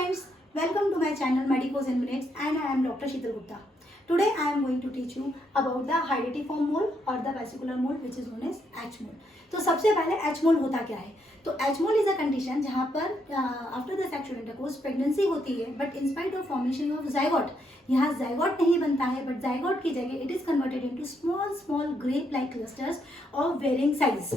friends, welcome to my channel Medicos in Minutes and I am Dr. Sheetal Gupta. Today I am going to teach you about the hydatidiform mole or the vesicular mole which is known as H mole. तो सबसे पहले H mole होता क्या है? तो H mole is a condition जहाँ पर after the sexual intercourse pregnancy होती है but in spite of formation of zygote यहाँ जाइगोट नहीं बनता है बट जाइगोट की जगह it is converted into small small grape like clusters of varying size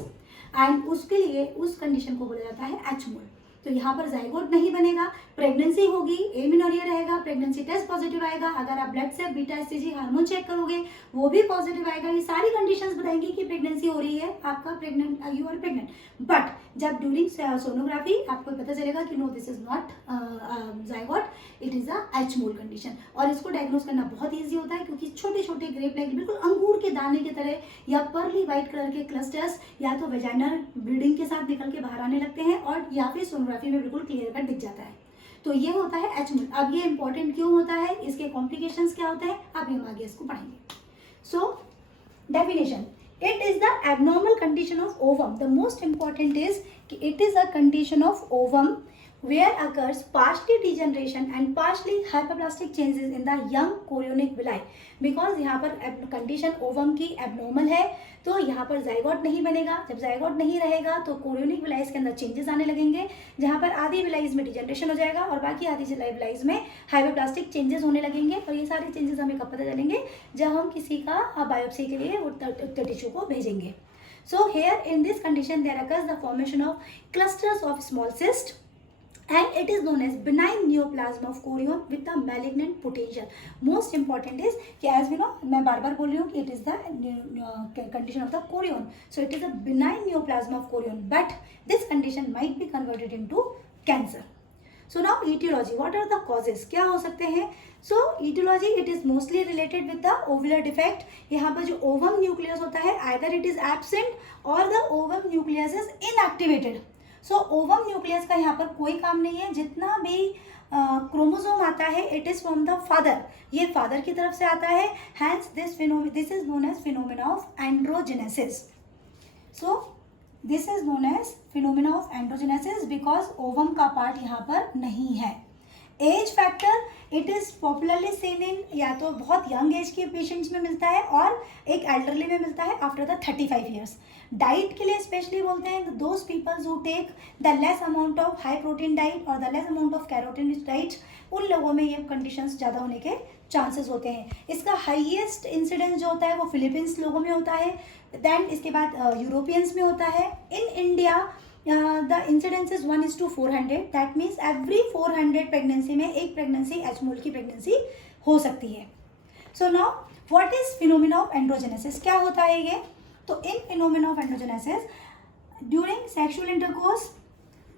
and उसके लिए उस कंडीशन को बोला जाता है H mole. तो यहाँ पर जाइगोट नहीं बनेगा, प्रेगनेंसी होगी, एमिनोरिया रहेगा, प्रेगनेंसी टेस्ट पॉजिटिव आएगा, अगर आप ब्लड से बीटा एचसीजी हार्मोन चेक करोगे वो भी पॉजिटिव आएगा. ये सारी कंडीशंस बताएंगी कि प्रेगनेंसी हो रही है, आपका यू आर प्रेग्नेंट. बट जब ड्यूरिंग सोनोग्राफी आपको पता चलेगा कि no this is not zygote, it is a H mole condition. और इसको डायग्नोज करना बहुत ईजी होता है क्योंकि छोटे छोटे ग्रेप लाइक बिल्कुल अंगूर के दाने की तरह या पर्ली व्हाइट कलर के क्लस्टर्स या तो वेजाइनल ब्लीडिंग के साथ निकल के बाहर आने लगते हैं और या फिर सोनोग्राफी में बिल्कुल क्लियर कट दिख जाता है. तो ये होता है एच मोल. अब ये इंपॉर्टेंट क्यों होता है, इसके कॉम्प्लिकेशंस क्या होते हैं, अभी हम आगे इसको पढ़ेंगे. So definition, it is the abnormal condition of ovum. The most important is it is a condition of ovum where occurs partially degeneration and partially hyperplastic changes in the young chorionic villi. Because यहाँ पर condition ovum की abnormal है तो यहाँ पर zygote नहीं बनेगा. जब जाइगोट नहीं रहेगा तो कोरियोनिक विलाइज के अंदर चेंजेस आने लगेंगे जहाँ पर आधी विलाइज में डिजेनरेशन हो जाएगा और बाकी आधी विलाइज में हाइपरप्लास्टिक चेंजेस होने लगेंगे. और ये सारे चेंजेस हमें कब पता चलेंगे, जब हम किसी का बायोप्सी के लिए उक्त टिश्यू को भेजेंगे. So here in this condition there occurs the formation of clusters of small cyst and it is known as benign neoplasm of chorion with the malignant potential. Most important is कि as we know, मैं बार बार बोल रही हूँ कि it is the condition of the chorion. So it is a benign neoplasm of chorion, but this condition might be converted into cancer. So now etiology, what are the causes, क्या हो सकते हैं. So etiology it is mostly related with the ovular defect. यहाँ पर जो ovum nucleus होता है either it is absent or the ovum nucleus is inactivated. So ovum nucleus का यहाँ पर कोई काम नहीं है. जितना भी क्रोमोसोम आता है it is from the father, ये फादर की तरफ से आता है. Hence this is known as phenomena of androgenesis. So this is known as phenomena of androgenesis because ovum का पार्ट यहाँ पर नहीं है. As factor, it is popularly seen in या तो बहुत यंग एज के पेशेंट्स में मिलता है और एक एल्डरली में मिलता है आफ्टर द 35 ईयर्स. डाइट के लिए स्पेशली बोलते हैं those peoples who take the less amount of high protein diet और the less amount of carotene diet, उन लोगों में ये कंडीशंस ज़्यादा होने के चांसेस होते हैं. इसका हाईएस्ट इंसिडेंस जो होता है वो फिलीपींस लोगों में होता है, दैन इसके बाद यूरोपियंस में होता है. In India the incidence is 1:400. That means every 400 pregnancy में एक प्रेगनेंसी एच मोल की प्रेगनेंसी हो सकती है. So now what is phenomena of androgenesis, क्या होता है ये. तो in phenomena of androgenesis during sexual intercourse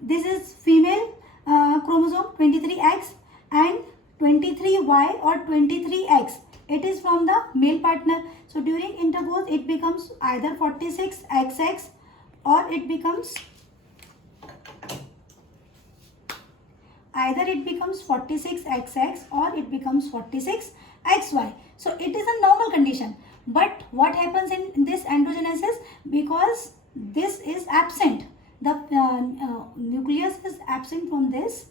this is female chromosome 23X and 23Y or 23X. It is from the male partner. So during intercourse it becomes either 46XX or it becomes 46XX or it becomes 46XY. So it is a normal condition. But what happens in this androgenesis, because this is absent, the nucleus is absent from this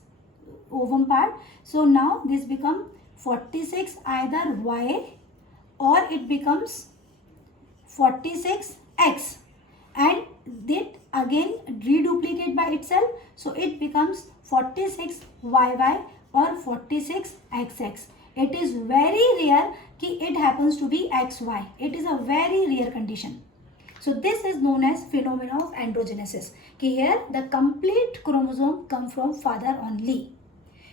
ovum part. So now this becomes 46 either Y or it becomes 46X and it again reduplicate by itself. So it becomes 46YY or 46XX. It is very rare कि it happens to be XY. It is a very rare condition. So this is known as phenomena of androgenesis. कि here the complete chromosome come from father only.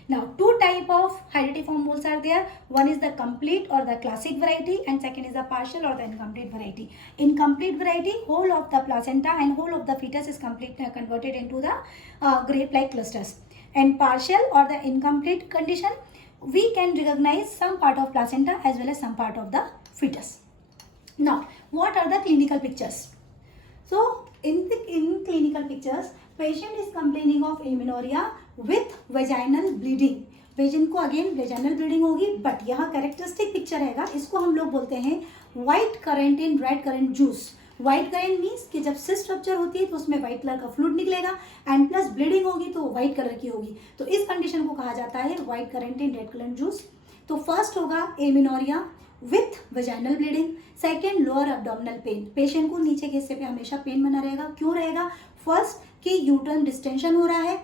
Now two type of hydatidiform moles are there. One is the complete or the classic variety and second is the partial or the incomplete variety. Incomplete variety, whole of the placenta and whole of the fetus is converted into the grape like clusters. And partial or the incomplete condition, we can recognize some part of placenta as well as some part of the fetus. Now what are the clinical pictures? So in clinical pictures, patient is complaining of amenorrhea with vaginal bleeding. Patient को again vaginal bleeding होगी but यहाँ characteristic picture रहेगा, इसको हम लोग बोलते हैं white current in red current juice. White current means कि जब सिस्ट रप्चर होती है तो उसमें व्हाइट कलर का फ्लूइड निकलेगा एंड प्लस ब्लीडिंग होगी तो व्हाइट कलर की होगी, तो इस कंडीशन को कहा जाता है white current in red colour juice. तो फर्स्ट होगा amenorrhoea with vaginal bleeding, second lower abdominal pain, patient को नीचे के हिस्से पे हमेशा पेन बना रहेगा। क्यों रहेगा? फर्स्ट कि यूट्रन डिस्टेंशन हो रहा है,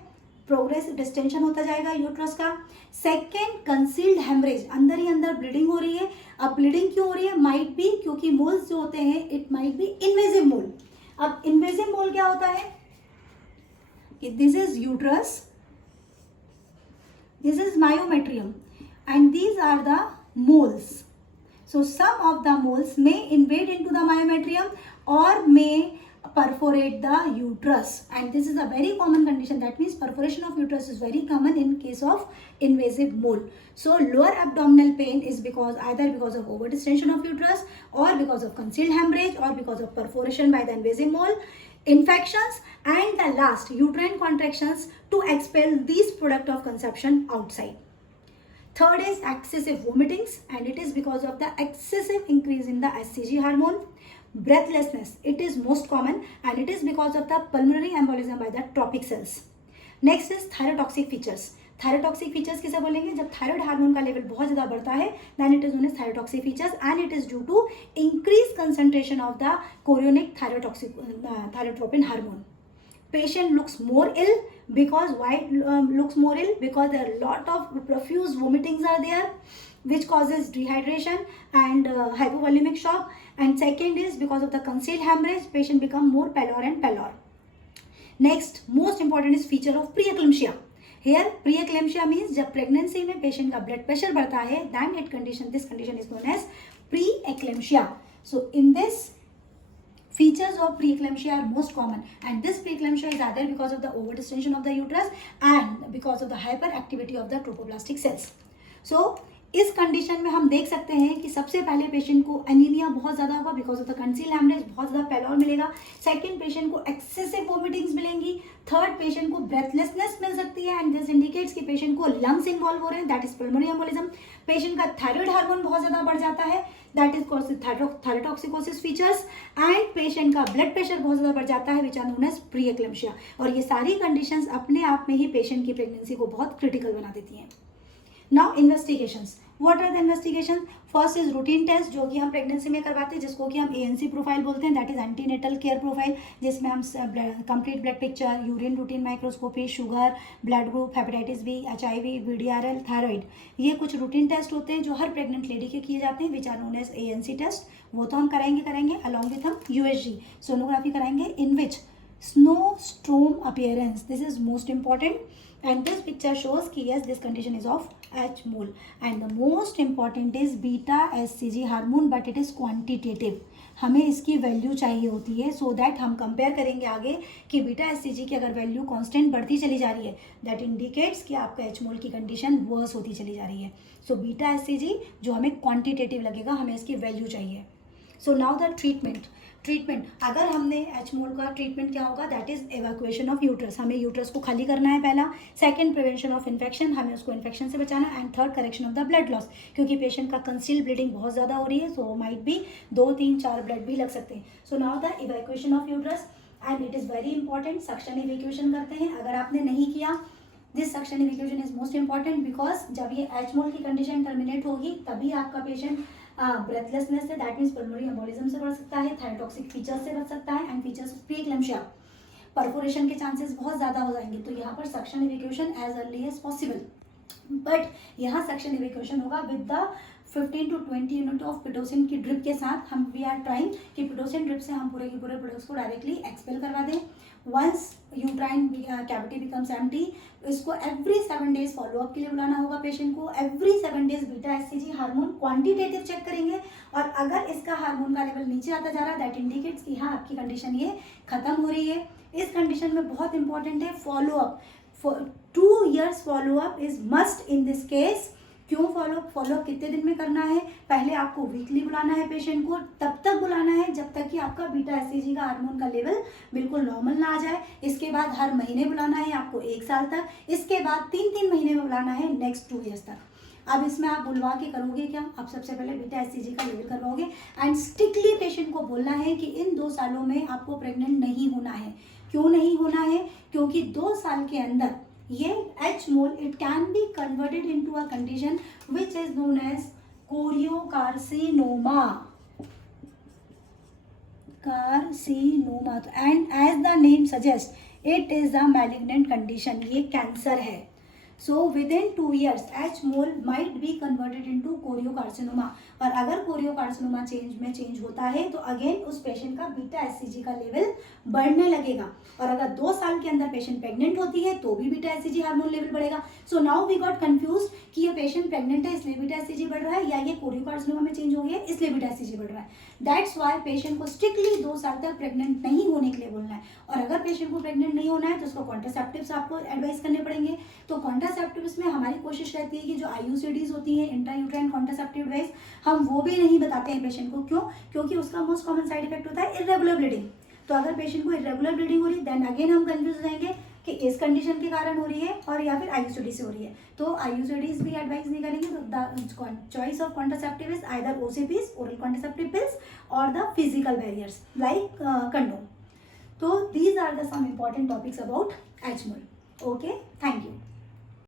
प्रोग्रेसिव डिस्टेंशन होता जाएगा यूट्रस का। सेकेंड कंसील्ड हेमरेज, अंदर ही अंदर ब्लीडिंग हो रही है। अब ब्लीडिंग क्यों हो रही है? माइट बी क्योंकि मोल्स जो होते हैं it might be invasive mole. अब इन्वेजिव मोल क्या होता है? This is uterus, this is myometrium and these are the moles. So some of the moles may invade into the myometrium or may perforate the uterus, and this is a very common condition. That means perforation of uterus is very common in case of invasive mole. So lower abdominal pain is either because of over distension of uterus or because of concealed hemorrhage or because of perforation by the invasive mole, infections, and the last uterine contractions to expel these product of conception outside. Third is excessive vomitings, and it is because of the excessive increase in the HCG hormone. Breathlessness, it is most common, and it is because of the pulmonary embolism by the tropic cells. Next is thyrotoxic features. Thyrotoxic features किसे बोलेंगे? जब thyroid hormone का level बहुत ज़्यादा बढ़ता है then it is known as thyrotoxic features, and it is due to increased concentration of the chorionic thyrotropin hormone. Patient looks more ill because why looks more ill? Because there are a lot of profuse vomitings are there which causes dehydration and hypovolemic shock, and second is because of the concealed hemorrhage patient become more pallor and pallor. Next most important is feature of preeclampsia. Here preeclampsia means जब pregnancy में patient का blood pressure बढ़ता है then this condition is known as preeclampsia. So in this features of preeclampsia are most common, and this preeclampsia is either because of the overdistension of the uterus and because of the hyperactivity of the trophoblastic cells. So इस condition में हम देख सकते हैं कि सबसे पहले patient को एनीमिया बहुत ज़्यादा होगा because of the conceal haemorrhage, बहुत ज़्यादा पैलोर मिलेगा। सेकंड पेशेंट को एक्सेसिव वोमिटिंग्स मिलेंगी। थर्ड पेशेंट को ब्रेथलेसनेस मिल सकती है एंड दिस इंडिकेट्स कि पेशेंट को लंग्स इन्वॉल्व हो रहे हैं, that is pulmonary embolism. Patient का थायराइड हार्मोन बहुत ज़्यादा बढ़ जाता है, that is cause thyrotoxicosis features, and patient का ब्लड प्रेशर बहुत ज़्यादा बढ़ जाता है विच आर नोन एज प्रीएक्लेम्शिया। और ये सारी कंडीशंस अपने आप में ही पेशेंट की प्रेगनेंसी को बहुत क्रिटिकल बना देती हैं। Now investigations, what are the investigation? First is routine test जो कि हम प्रेगनेंसी में करवाते हैं जिसको कि हम ANC प्रोफाइल बोलते हैं, that is antenatal care profile, जिसमें हम complete blood picture, urine routine microscopy, sugar, blood group, hepatitis B, HIV, VDRL, thyroid, ये कुछ रूटीन टेस्ट होते हैं जो हर प्रेग्नेंट लेडी के किए जाते हैं which are known as ANC test. वो तो हम करेंगे अलॉन्ग विथ हम USG सोनोग्राफी कराएंगे in which snowstorm appearance, this is most important, and this picture shows कि yes this condition is of H mole, and the most important is beta HCG hormone, but it is quantitative, हमें इसकी value चाहिए होती है so that हम compare करेंगे आगे कि बीटा HCG की अगर वैल्यू कांस्टेंट बढ़ती चली जा रही है दैट इंडिकेट्स कि आपका H मोल की कंडीशन वर्स होती चली जा रही है। सो बीटा HCG जो हमें क्वांटिटेटिव लगेगा, हमें इसकी वैल्यू चाहिए। सो नाउ द ट्रीटमेंट अगर हमने H मोल का ट्रीटमेंट क्या होगा? That is evacuation of uterus, हमें यूट्रस को खाली करना है पहला। सेकंड प्रिवेंशन ऑफ इन्फेक्शन, हमें उसको इन्फेक्शन से बचाना। And third correction of the blood loss, क्योंकि पेशेंट का कंसील ब्लीडिंग बहुत ज़्यादा हो रही है सो माइट बी 2, 3, 4 ब्लड भी लग सकते हैं। So now the evacuation of uterus, and it is very important, suction evacuation करते हैं। अगर आपने नहीं किया this suction evacuation is most important because जब ये H मोल की कंडीशन टर्मिनेट होगी तभी आपका पेशेंट ब्रेथलेसनेस से, दैट मीन्स पल्मोनरी एम्बोलिज्म से बढ़ सकता है, थायरोटॉक्सिक फीचर्स से बच सकता है, and features of preeclampsia, perforation के चांसेस बहुत ज़्यादा हो जाएंगे। तो यहाँ पर suction evacuation as early as possible, but यहाँ सक्शन इवैक्यूएशन होगा with the 15 to 20 unit of pitocin की ड्रिप के साथ। हम वी आर ट्राइंग कि पिटोसिन ड्रिप से हम पूरे के पूरे प्रोडक्ट्स को डायरेक्टली एक्सपेल करवा दें। Once uterine cavity becomes empty, इसको एवरी 7 डेज फॉलोअप के लिए बुलाना होगा पेशेंट को। Every 7 days beta HCG hormone quantitative check करेंगे, और अगर इसका हार्मोन का लेवल नीचे आता जा रहा है दैट इंडिकेट्स कि हाँ आपकी कंडीशन ये खत्म हो रही है। इस कंडीशन में बहुत इंपॉर्टेंट है follow up, 2 years follow up is must in this case. क्यों फॉलोअप कितने दिन में करना है? पहले आपको वीकली बुलाना है पेशेंट को, तब तक बुलाना है जब तक कि आपका बीटा HCG का हार्मोन का लेवल बिल्कुल नॉर्मल ना आ जाए। इसके बाद हर महीने बुलाना है आपको 1 साल तक, इसके बाद 3-3 महीने में बुलाना है नेक्स्ट 2 years तक। अब इसमें आप बुलवा के करोगे क्या, आप सबसे पहले बीटा एचसीजी का लेवल करवाओगे एंड स्ट्रिक्टली पेशेंट को बोलना है कि इन 2 सालों में आपको प्रेग्नेंट नहीं होना है। क्यों नहीं होना है? क्योंकि 2 साल के अंदर ये H mole it can be converted into a condition which is known as choriocarcinoma. Carcinoma, and as the name suggest it is a malignant condition, ये कैंसर है। So within 2 years H mole might be converted into choriocarcinoma, और अगर choriocarcinoma change होता है तो again उस patient का beta HCG का लेवल बढ़ने लगेगा, और अगर 2 साल के अंदर पेशेंट प्रेग्नेंट होती है तो भी बीटा एचसीजी हार्मोन लेवल बढ़ेगा। So now we got confused कि ये पेशेंट प्रेग्नेंट है इसलिए बीटा एचसीजी बढ़ रहा है, या ये कोरियोकार्सिनोमा में चेंज हो गया इसलिए बीटा एचसीजी बढ़ रहा है। दैट्स वाई पेशेंट को स्ट्रिक्टली 2 साल तक प्रेग्नेंट नहीं होने के लिए बोलना है, और अगर पेशेंट को प्रेग्नेंट नहीं होना है तो उसको कॉन्ट्रासेप्टिव्स आपको एडवाइस करने पड़ेंगे। तो कॉन्ट्रासेप्टिव्स में हमारी कोशिश रहती है कि जो आईयूसीडीज होती हैं, इंट्रायूट्राइन कॉन्ट्रासेप्टिव डिवाइस, हम वो भी नहीं बताते हैं पेशेंट को। क्यों? क्योंकि उसका मोस्ट कॉमन साइड इफेक्ट होता है इरेगुलर ब्लीडिंग। तो अगर पेशेंट को इरेगुलर ब्लीडिंग हो रही है देन अगेन हम कंफ्यूज हो जाएंगे कि इस कंडीशन के कारण हो रही है और या फिर आईयूसीडी से हो रही है, तो आईयूसीडीज भी एडवाइस नहीं करेंगे। तो the choice of contraceptive is either OCPs, oral contraceptive pills, और the physical barriers like condom. तो these are the some important topics about HMOL. Okay, thank you.